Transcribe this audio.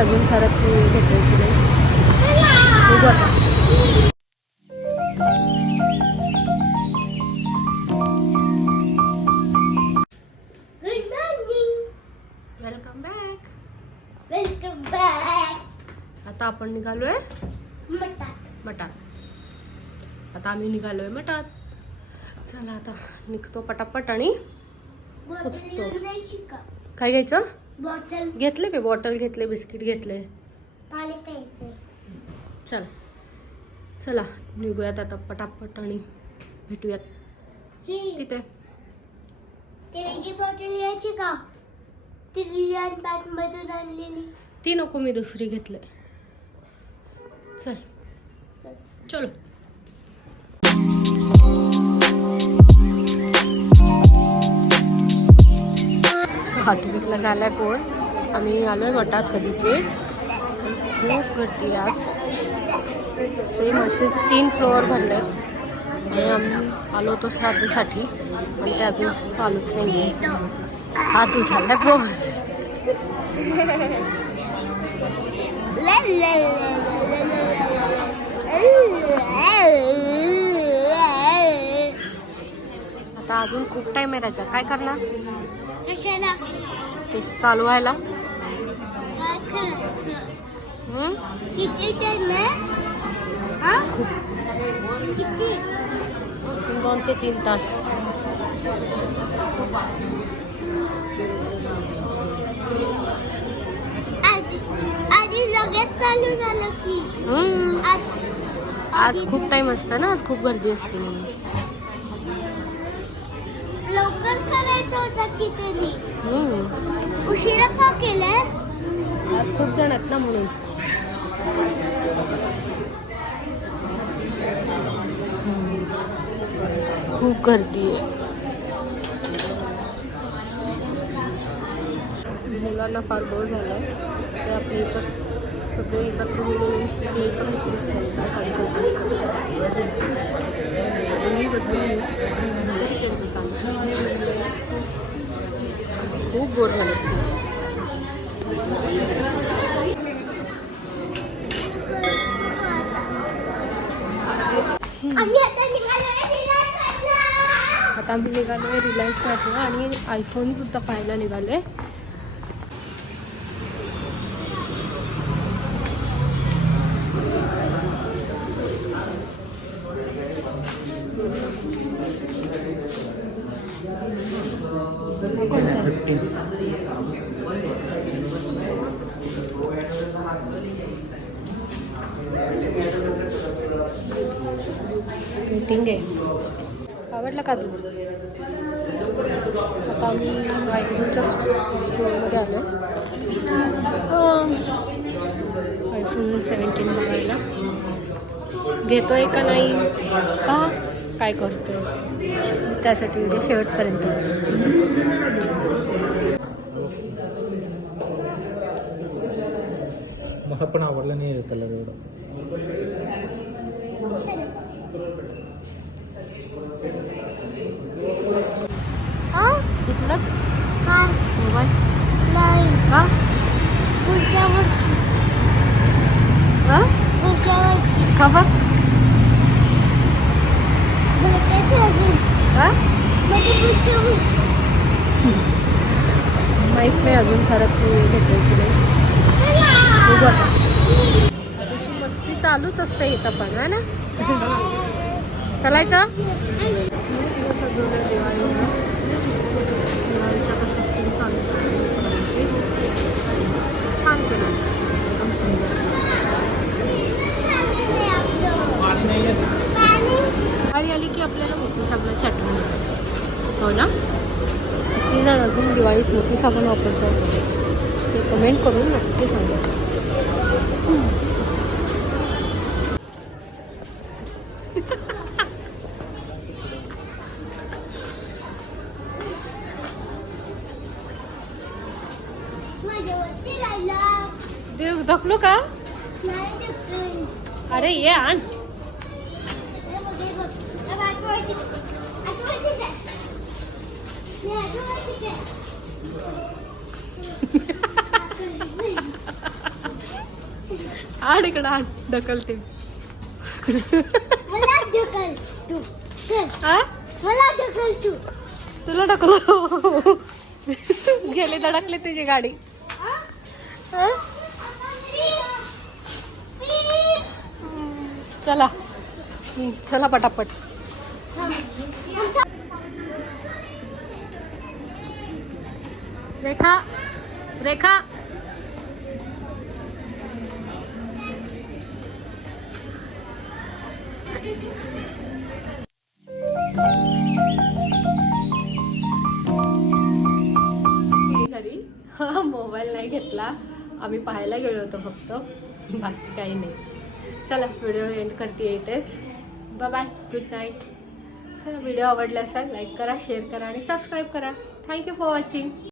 अजून परत भेटेल की नाही बघू आता. Welcome back. Welcome back. आता आपण निघालोय मठात. आता आम्ही निघालोय मठात. चला आता निघतो पटापट आणि पोचतो. काय घ्यायचं? बॉटल घेतले मी, बॉटल घेतले, बिस्किट घेतले. पाणी प्यायचं. चला चला निघूयात आता पटापट आणि भेटूयात तिथे. तेलाची बॉटल घ्यायची का? ती लियान बॅग मधून आणलेली. ती नको, मी दुसरी घेतले. चल चलो. हातवीतला झालाय फोन. आम्ही आलोय मठात कधीचे. खूप गर्दी आज. सेम असेच 3 फ्लोअर भरले आणि आम्ही आलो होतो श्राद्धसाठी, पण ते अजून चालूच नाही. हात झाला फोन. आता अजून खूप टाइम आहे त्याच्या. काय करणार ते चालू व्हायला? किती टाइम आहे? खूप, किती? 2 ते 3 तास. आधी लगेच चालू झालं की आज खूप टाइम असतं ना, आज खूप गर्दी असते म्हणून. लवकर करायचं होतं की त्यांनी. उशिरा का केलंय? आज खूप जण आहेत ना म्हणून. खूप गर्दी आहे. मुलांना फार बोर झालं. ते आपल्या इथं सगळे एकत्र मिळून आपल्या इथं खेळतात आणि तरी त्यांचं चाललं. खूप बोर झालं. आता आम्ही निघालोय रिलायन्स मॅटला आणि आयफोन सुद्धा पाहायला निघालोय. मीटिंग आहे. आवडलं का तू? आता आम्ही आयफोनच्या स्टोअरमध्ये आलो. आयफोन 17 बघायला. घेतोय का नाही पहा काय करतोय. त्यासाठी व्हिडिओ शेवटपर्यंत. मला पण आवडलं नाही त्याला एवढं. कुठलं काय? मोबाईल? नाही. का? पुढच्या वर्षी. पुढच्या वर्षी. खबर भेटायचं अजून. म्हणजे पुढच्या वर्षी. माहीत नाही अजून खरंच भेटेल की नाही बघू आता. त्याची मस्ती चालूच असते इथं पण आहे ना. चलायचं. मस्त सजवलं दिवाळीला. दिवाळीच्या तर शॉपिंग चालूच आहे सगळ्यांची. छान केलं एकदम सुंदर. दिवाळी आली की आपल्याला मोठी साबण चटणी हो ना. किती जण अजून दिवाळीत मोठी साबण वापरतात ते कमेंट करून नक्की सांगा. देव ढकलू का? अरे ये आण. आड इकडं आड ढकलते. मला ढकल तू चल आ मला ढकल तू तुला ढकलो. गेले धडकले तुझी गाडी. हा? चला चला पटापट. रेखा रेखा घरी मोबाईल नाही घेतला. आम्ही पाहायला गेलो होतो फक्त, बाकी काही नाही. चला व्हिडिओ एंड करते इथेच. Bye good night. चला व्हिडिओ आवडला असेल लाईक करा, शेअर करा आणि सबस्क्राईब करा. Thank you for watching.